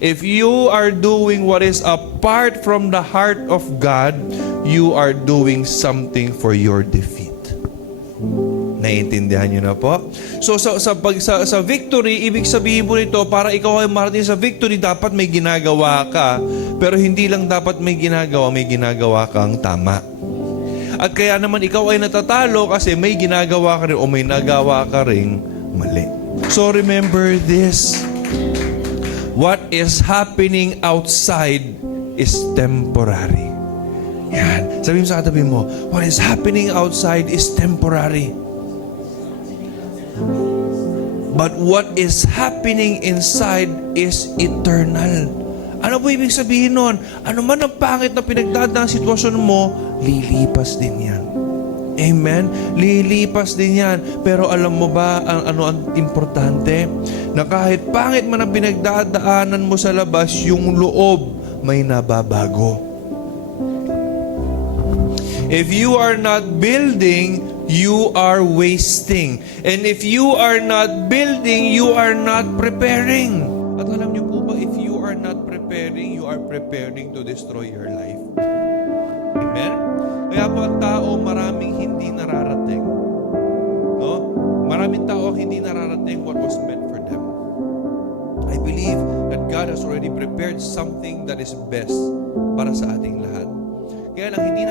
If you are doing what is apart from the heart of God, you are doing something for your defeat. Naiintindihan nyo na po? So sa victory, ibig sabihin po nito, para ikaw ay marating sa victory, dapat may ginagawa ka. Pero hindi lang dapat may ginagawa kang tama. At kaya naman ikaw ay natatalo kasi may ginagawa ka rin o may nagawa ka ring mali. So remember this. What is happening outside is temporary. Yan. Sabihin mo sa katabi mo, what is happening outside is temporary. But what is happening inside is eternal. Ano po ibig sabihin nun? Ano man ang pangit na pinagdadaan sitwasyon mo, lilipas din yan. Amen? Lilipas din yan. Pero alam mo ba ang importante? Na kahit pangit man ang pinagdadaanan mo sa labas, yung loob may nababago. If you are not building, you are wasting. And if you are not building, you are not preparing. At alam niyo po ba, if you are not preparing, you are preparing to destroy your life. Amen? Kaya po ang tao, maraming hindi nararating. No? Maraming tao hindi nararating what was meant for them. I believe that God has already prepared something that is best para sa ating lahat. Kaya lang hindi